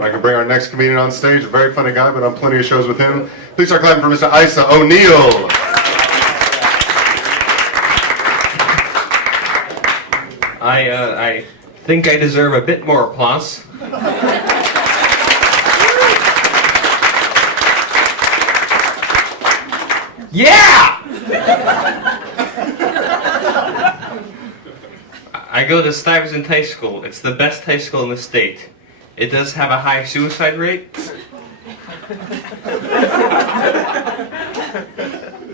I can bring our next comedian on stage, a very funny guy, but on plenty of shows with him. Please start clapping for Mr. Aise O'Neill. I think I deserve a bit more applause. Yeah! I go to Stuyvesant High School. It's the best high school in the state. It does have a high suicide rate,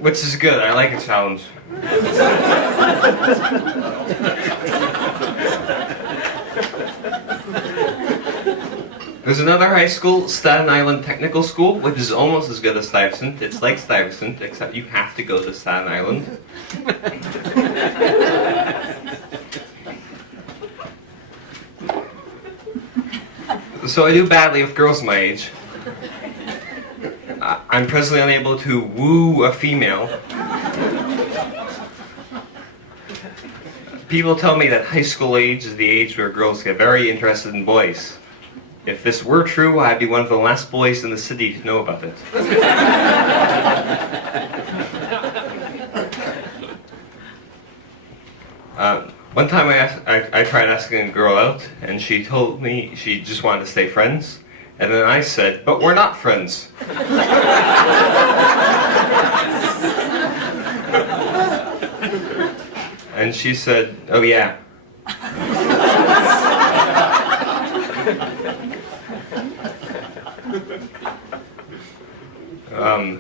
which is good. I like a challenge. There's another high school, Staten Island Technical School, which is almost as good as Stuyvesant. It's like Stuyvesant, except you have to go to Staten Island. So I do badly with girls my age. I'm presently unable to woo a female. People tell me that high school age is the age where girls get very interested in boys. If this were true, I'd be one of the last boys in the city to know about it. One time I tried asking a girl out, and she told me she just wanted to stay friends. And then I said, but we're not friends. And she said, oh yeah.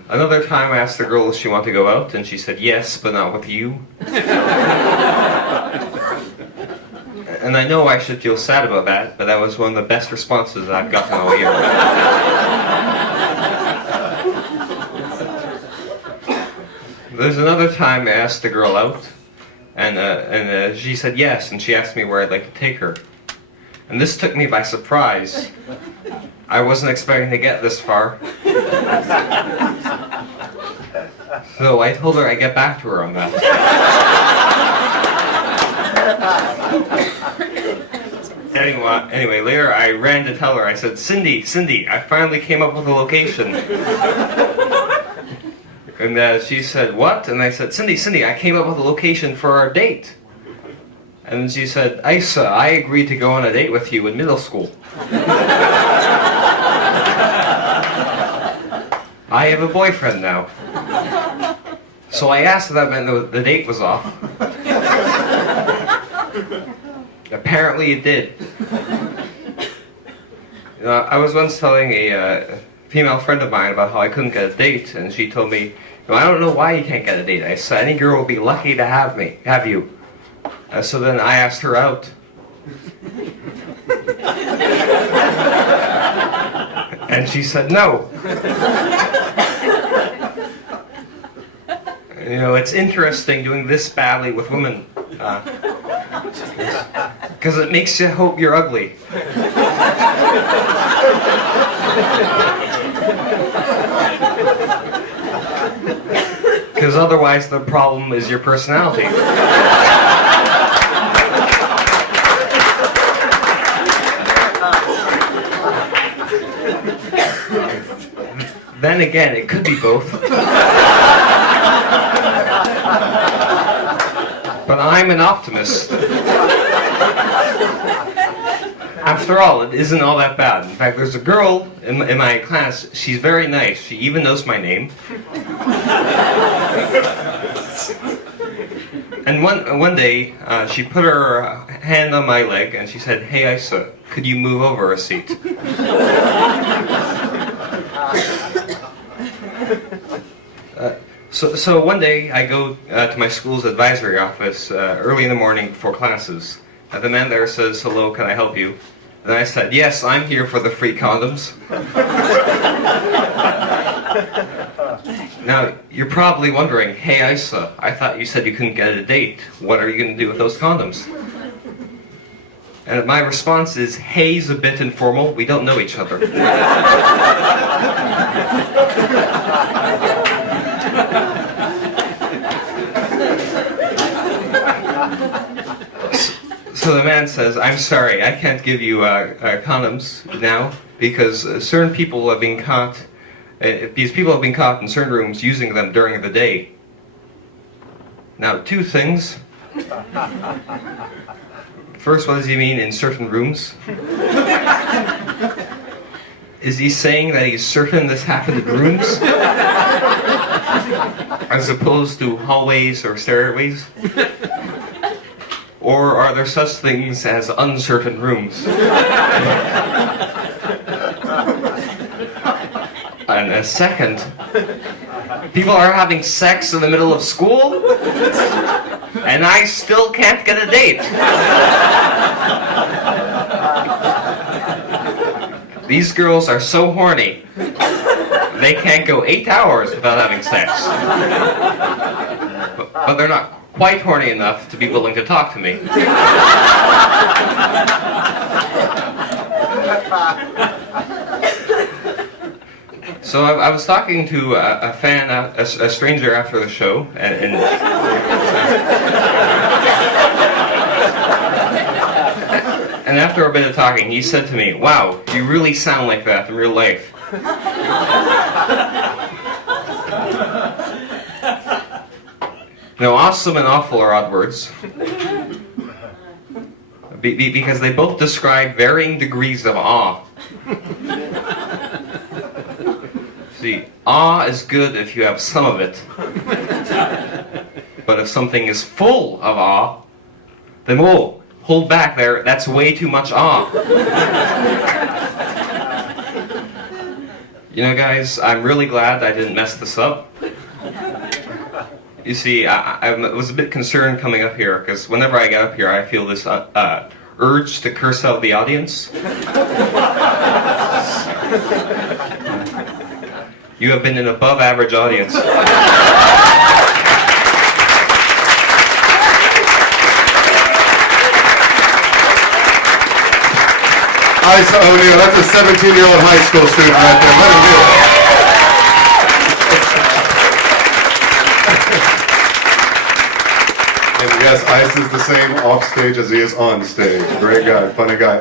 Another time I asked the girl if she wanted to go out, and she said yes, but not with you. And I know I should feel sad about that, but that was one of the best responses I've gotten all year. There's another time I asked the girl out, and she said yes, and she asked me where I'd like to take her. And this took me by surprise. I wasn't expecting to get this far. So I told her I'd get back to her on that. Anyway, later I ran to tell her. I said, Cindy, I finally came up with a location. And she said, what? And I said, Cindy, I came up with a location for our date. And then she said, Aise, I agreed to go on a date with you in middle school. I have a boyfriend now. So I asked if that meant the date was off. Apparently it did. I was once telling a female friend of mine about how I couldn't get a date, and she told me, I don't know why you can't get a date. I said, any girl will be lucky to have you. So then I asked her out. And she said no. It's interesting doing this badly with women. Because it makes you hope you're ugly. Because otherwise the problem is your personality. Then again, it could be both. But I'm an optimist. After all, it isn't all that bad. In fact, there's a girl in my class, she's very nice. She even knows my name. And one day, she put her hand on my leg and she said, hey Aise, could you move over a seat? So one day I go to my school's advisory office early in the morning before classes. The man there says, hello, can I help you? And I said, yes, I'm here for the free condoms. Now, you're probably wondering, hey Aise, I thought you said you couldn't get a date. What are you going to do with those condoms? And my response is, hey's a bit informal, we don't know each other. So the man says, I'm sorry, I can't give you condoms now. because certain people have been caught. These people have been caught in certain rooms using them during the day. Now, two things. First, what does he mean in certain rooms? Is he saying that he's certain this happened in rooms? As opposed to hallways or stairways? Or are there such things as uncertain rooms? And a second, people are having sex in the middle of school, and I still can't get a date. These girls are so horny, they can't go 8 hours without having sex. But they're not quite horny enough to be willing to talk to me. So I was talking to a fan, a stranger after the show, and after a bit of talking, he said to me, "Wow, you really sound like that in real life." Now, awesome and awful are odd words, because they both describe varying degrees of awe. See, awe is good if you have some of it. But if something is full of awe, then whoa, hold back there, that's way too much awe. You know, guys, I'm really glad I didn't mess this up. You see, I was a bit concerned coming up here, because whenever I get up here, I feel this urge to curse out the audience. You have been an above-average audience. Aise O'Neill, that's a 17-year-old high school student right there. Let him do it. And yes, Aise is the same off stage as he is on stage. Great guy, funny guy.